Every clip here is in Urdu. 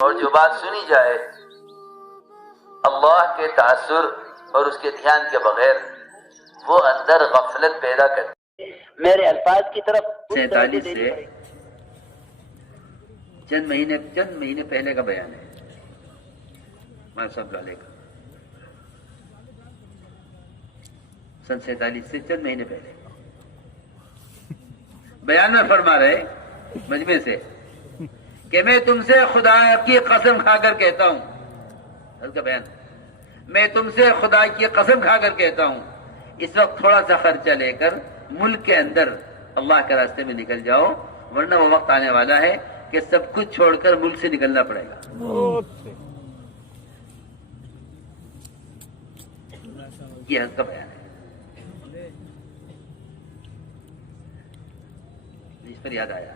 اور جو بات سنی جائے اللہ کے تاثر اور اس کے دھیان کے بغیر وہ اندر غفلت پیدا کرتی ہے۔ میرے الفاظ کی طرف 47 سے چند مہینے پہلے کا بیان ہے ماں صاحب والے کا، سن 47 سے چند مہینے پہلے بیان میں فرما رہے مجمع سے کہ میں تم سے خدا کی قسم کھا کر کہتا ہوں، اس کا بیان، میں تم سے خدا کی قسم کھا کر کہتا ہوں اس وقت تھوڑا سا خرچہ لے کر ملک کے اندر اللہ کے راستے میں نکل جاؤ، ورنہ وہ وقت آنے والا ہے کہ سب کچھ چھوڑ کر ملک سے نکلنا پڑے گا۔ یہ اس کا بیان ہے، اس پر یاد آیا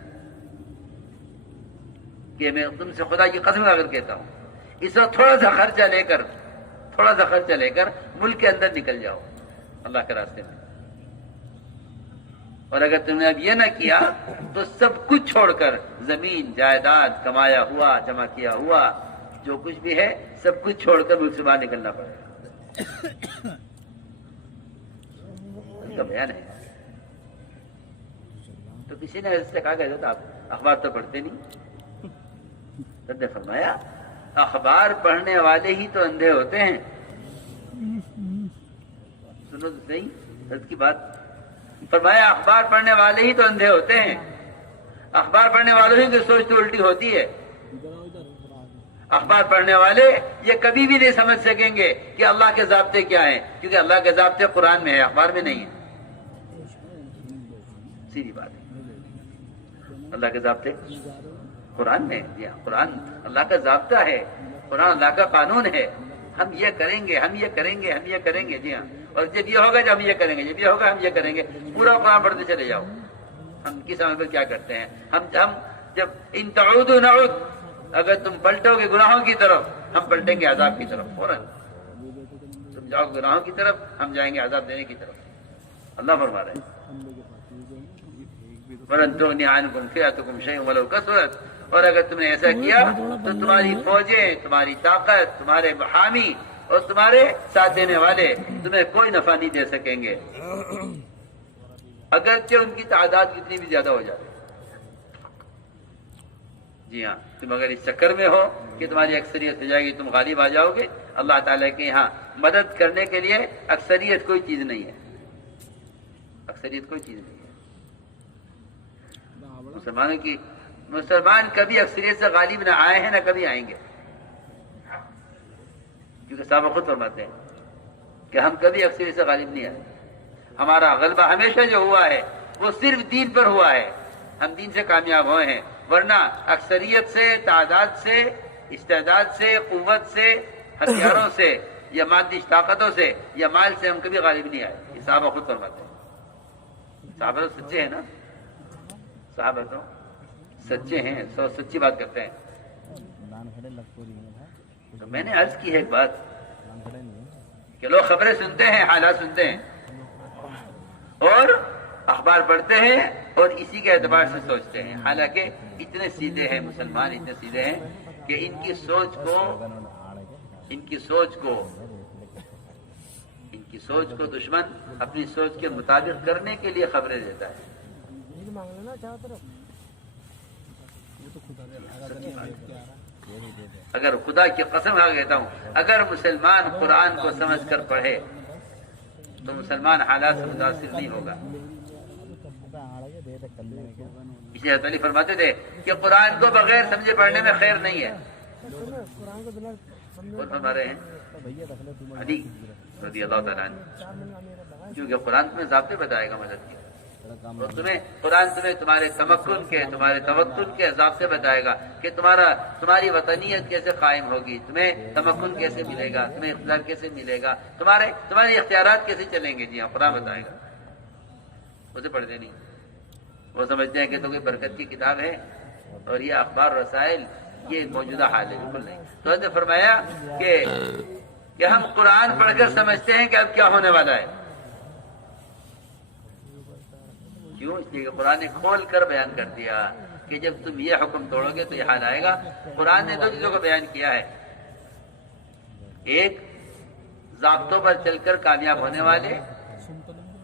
کہ میں تم سے خدا کی قسم کھا کر کہتا ہوں اس وقت تھوڑا سا خرچہ لے کر ملک کے اندر نکل جاؤ اللہ کے راستے میں، اور اگر تم نے اب یہ نہ کیا تو سب کچھ چھوڑ کر زمین جائیداد کمایا ہوا جمع کیا ہوا جو کچھ بھی ہے سب کچھ چھوڑ کر ملک سے باہر نکلنا پڑے گا۔ ان کا بیان ہے۔ تو کسی نے اس سے کہا کہ آپ اخبار تو پڑھتے نہیں، تو نے فرمایا اخبار پڑھنے والے ہی تو اندھے ہوتے ہیں۔ سنو تو صحیح سچ کی بات، فرمایا اخبار پڑھنے والے ہی تو اندھے ہوتے ہیں، اخبار پڑھنے والوں ہی کی سوچ تو الٹی ہوتی ہے۔ اخبار پڑھنے والے یہ کبھی بھی نہیں سمجھ سکیں گے کہ اللہ کے ضابطے کیا ہیں، کیونکہ اللہ کے ضابطے قرآن میں ہے، اخبار میں نہیں ہے۔ سیدھی بات ہے، اللہ کے ضابطے قرآن میں، جی ہاں، قرآن اللہ کا ضابطہ ہے، قرآن اللہ کا قانون ہے، ہم یہ کریں گے، ہم یہ کریں گے، ہم یہ کریں گے، جی ہاں، اور جب یہ ہوگا جب ہم یہ کریں گے، جب یہ ہوگا ہم یہ کریں گے، پورا قرآن پڑھتے چلے جاؤ۔ ہم کس سمے پر کیا کرتے ہیں، ہم جب ان تعودوا نعود، اگر تم پلٹو گے گناہوں کی طرف ہم پلٹیں گے عذاب کی طرف، فوراً تم جاؤ گناہوں کی طرف ہم جائیں گے عذاب دینے کی طرف۔ اللہ فرما رہے ہیں وَلَن تُغْنِيَ عَنْكُمْ فِئَتُكُمْ شَيْئًا وَلَوْ كَثُرَتْ، اور اگر تم نے ایسا کیا تو تمہاری فوجیں، تمہاری طاقت، تمہارے حامی اور تمہارے ساتھ دینے والے تمہیں کوئی نفع نہیں دے سکیں گے، اگرچہ ان کی تعداد کتنی بھی زیادہ ہو جائے۔ جی ہاں، تم اگر اس چکر میں ہو کہ تمہاری اکثریت ہو جائے گی، تم غالب آ جاؤ گے، اللہ تعالیٰ کے یہاں مدد کرنے کے لیے اکثریت کوئی چیز نہیں ہے، اکثریت کوئی چیز نہیں ہے۔ مسلمان کبھی اکثریت سے غالب نہ آئے ہیں نہ کبھی آئیں گے، کیونکہ صحابہ خود فرماتے ہیں کہ ہم کبھی اکثریت سے غالب نہیں آئے، ہمارا غلبہ ہمیشہ جو ہوا ہے وہ صرف دین پر ہوا ہے، ہم دین سے کامیاب ہوئے ہیں، ورنہ اکثریت سے، تعداد سے، استعداد سے، قوت سے، ہتھیاروں سے یا مادی طاقتوں سے یا مال سے ہم کبھی غالب نہیں آئے، یہ صحابہ خود فرماتے ہیں۔ صحابہ تو سچے ہیں نا، صحابہ تو سچے ہیں، سچی بات کرتے ہیں۔ تو میں نے عرض کی ہے ایک بات کہ لوگ خبریں سنتے ہیں، حالات سنتے ہیں اور اخبار پڑھتے ہیں اور اسی کے اعتبار سے سوچتے ہیں، حالانکہ اتنے سیدھے ہیں مسلمان، اتنے سیدھے ہیں کہ ان کی سوچ کو دشمن اپنی سوچ کے مطابق کرنے کے لیے خبریں دیتا ہے۔ اگر خدا کی قسم کھا کہتا ہوں اگر مسلمان قرآن کو سمجھ کر پڑھے تو مسلمان حالات سے متاثر نہیں ہوگا۔ اس لیے تعالیٰ فرماتے تھے کہ قرآن کو بغیر سمجھے پڑھنے میں خیر نہیں ہے۔ کون فرما رہے ہیں؟ علی رضی اللہ تعالیٰ عنہ، کیونکہ قرآن تمہیں ضابطے بتائے گا مدد کے، اور قرآن تمہیں تمہارے تمکن کے، تمہارے توکل کے ضابطے بتائے گا کہ تمہاری وطنیت کیسے قائم ہوگی، تمہیں تمکن کیسے ملے گا، تمہیں اقتدار کیسے ملے گا، تمہارے اختیارات کیسے چلیں گے۔ جی ہاں، قرآن بتائے گا، اسے پڑھتے نہیں، وہ سمجھتے ہیں کہ تو کوئی برکت کی کتاب ہے اور یہ اخبار رسائل یہ موجودہ حال ہے، بالکل نہیں۔ تو حضرت نے فرمایا کہ ہم قرآن پڑھ کر سمجھتے ہیں کہ اب کیا ہونے والا ہے۔ کیوں؟ اس لیے کہ قرآن نے کھول کر بیان کر دیا کہ جب تم یہ حکم توڑو گے تو یہ حال آئے گا۔ قرآن نے دو چیزوں کو بیان کیا ہے، ایک ضابطوں پر چل کر کامیاب ہونے والے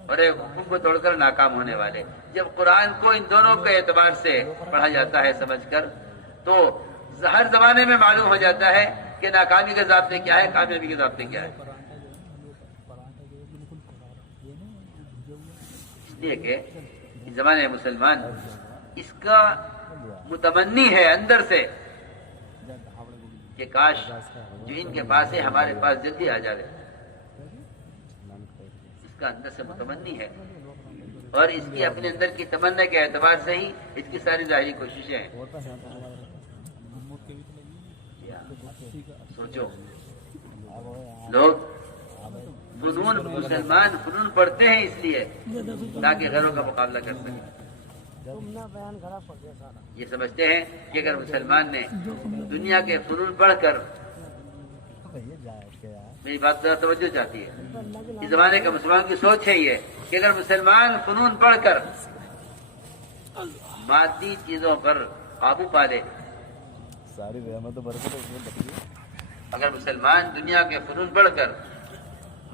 اور ایک حکم کو توڑ کر ناکام ہونے والے۔ جب قرآن کو ان دونوں کے اعتبار سے پڑھا جاتا ہے سمجھ کر، تو ہر زمانے میں معلوم ہو جاتا ہے کہ ناکامی کے ضابطے کیا ہے، کامیابی کے ضابطے کیا ہے۔ اس لیے کہ اس زمانے میں مسلمان اس کا متمنی ہے اندر سے کہ کاش جو ان کے پاس ہے ہمارے پاس جلدی آ جائے، اس کا اندر سے متمنی ہے، اور اس کی اپنے اندر کی تمنا کے اعتبار سے ہی اس کی ساری ظاہری کوششیں ہیں۔ سوچو، لوگ فنون، مسلمان فنون پڑھتے ہیں اس لیے تاکہ غیروں کا مقابلہ کر سکیں۔ یہ سمجھتے ہیں کہ اگر مسلمان نے دنیا کے فنون پڑھ کر، میری بات ذرا توجہ چاہتی ہے، اس زمانے کے مسلمان کی سوچ ہے یہ کہ اگر مسلمان فنون پڑھ کر مادی چیزوں پر قابو پا لے، اگر مسلمان دنیا کے فنون پڑھ کر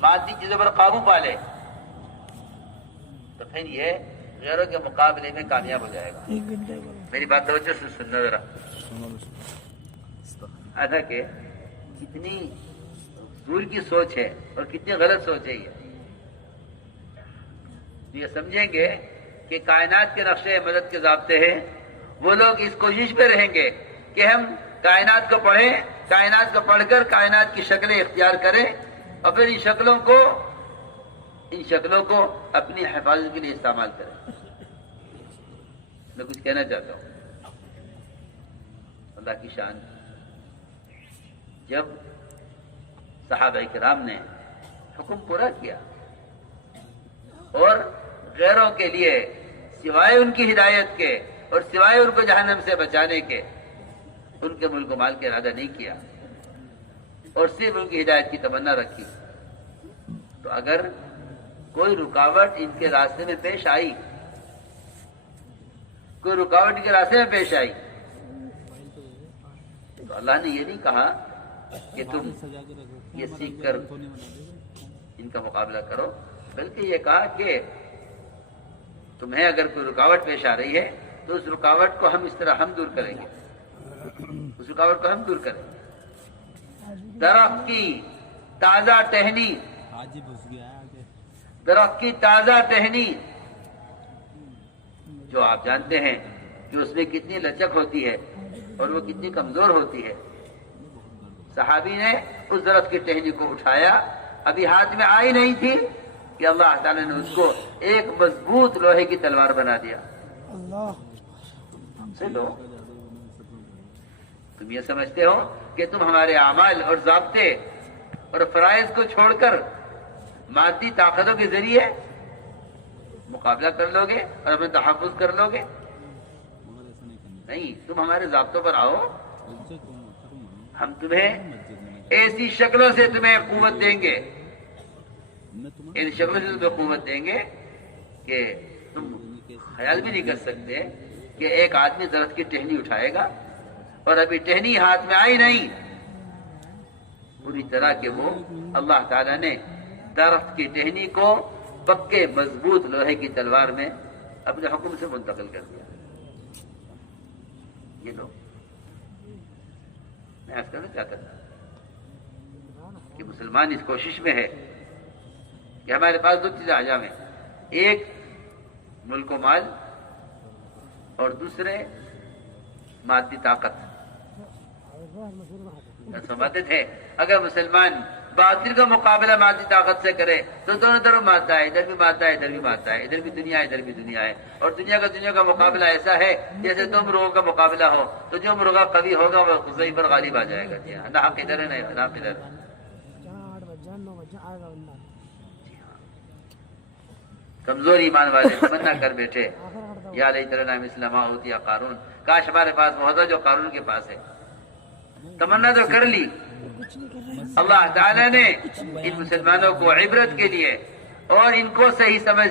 مادی چیزوں پر قابو پا لے تو پھر یہ غیروں کے مقابلے میں کامیاب ہو جائے گا۔ میری بات توجہ سے سننا ذرا، ایسا کہ کتنی دور کی سوچ ہے اور کتنی غلط سوچ ہے یہ سمجھیں گے کہ کائنات کے نقشے مدد کے ضابطے ہیں، وہ لوگ اس کوشش پہ رہیں گے کہ ہم کائنات کو پڑھیں، کائنات کو پڑھ کر کائنات کی شکلیں اختیار کریں اور پھر ان شکلوں کو اپنی حفاظت کے لیے استعمال کریں۔ میں کچھ کہنا چاہتا ہوں، اللہ کی شان، جب صحابہ کرام نے حکم پورا کیا اور غیروں کے لیے سوائے ان کی ہدایت کے اور سوائے ان کو جہنم سے بچانے کے ان کے ملک و مال کا ارادہ نہیں کیا اور صرف ان کی ہدایت کی تمنا رکھی، تو اگر کوئی رکاوٹ ان کے راستے میں پیش آئی، کوئی رکاوٹ ان کے راستے میں پیش آئی، تو اللہ نے یہ نہیں کہا کہ تم یہ سیکھ کر ان کا مقابلہ کرو، بلکہ یہ کہا کہ تمہیں اگر کوئی رکاوٹ پیش آ رہی ہے تو اس رکاوٹ کو ہم اس طرح ہم دور کریں گے، اس رکاوٹ کو ہم دور کریں گے۔ درخت کی تازہ ٹہنی، درخت کی تازہ ٹہنی جو آپ جانتے ہیں کہ اس میں کتنی لچک ہوتی ہے اور وہ کتنی کمزور ہوتی ہے، صحابی نے اس درخت کی ٹہنی کو اٹھایا، ابھی ہاتھ میں آئی نہیں تھی کہ اللہ تعالیٰ نے اس کو ایک مضبوط لوہے کی تلوار بنا دیا۔ چلو، تم یہ سمجھتے ہو کہ تم ہمارے اعمال اور ضابطے اور فرائض کو چھوڑ کر مادی طاقتوں کے ذریعے مقابلہ کر لو گے اور اپنا تحفظ کر لو گے؟ نہیں، تم ہمارے ضابطوں پر آؤ، ہم تمہیں ایسی شکلوں سے تمہیں قوت دیں گے، ان شکلوں سے تمہیں قوت دیں گے کہ تم خیال بھی نہیں کر سکتے کہ ایک آدمی درخت کی ٹہنی اٹھائے گا اور ابھی ٹہنی ہاتھ میں آئی نہیں، پوری طرح کہ وہ اللہ تعالیٰ نے درخت کی ٹہنی کو پکے مضبوط لوہے کی تلوار میں اپنے حکم سے منتقل کر دیا۔ یہ لو، میں عرض کرنا چاہتا تھا کہ مسلمان اس کوشش میں ہے کہ ہمارے پاس دو چیزیں آ جائیں، ایک ملک و مال اور دوسرے مادی طاقت۔ سمجھتے تھے اگر مسلمان باطل کا مقابلہ مادی طاقت سے کرے تو دونوں طرف مادہ ہے، ادھر بھی مادہ ہے، ادھر بھی مادہ ہے، ادھر بھی دنیا ہے، ادھر بھی دنیا ہے، اور دنیا کا مقابلہ ایسا ہے جیسے دو مرغوں کا مقابلہ ہو، تو جو مرغہ قوی ہوگا وہ ضعیف پر غالب آ جائے گا۔ جی ہاں، نہ حق ادھر ہے نہ حق ادھر۔ کمزور ایمان والے تمنا کر بیٹھے، یا لیتنا مثل ما اوتی قارون، کاش ہمارے پاس وہ ہوتا جو قارون کے پاس ہے۔ تمنا تو کر لی، اللہ تعالیٰ نے ان مسلمانوں کو عبرت کے لیے اور ان کو صحیح سمجھ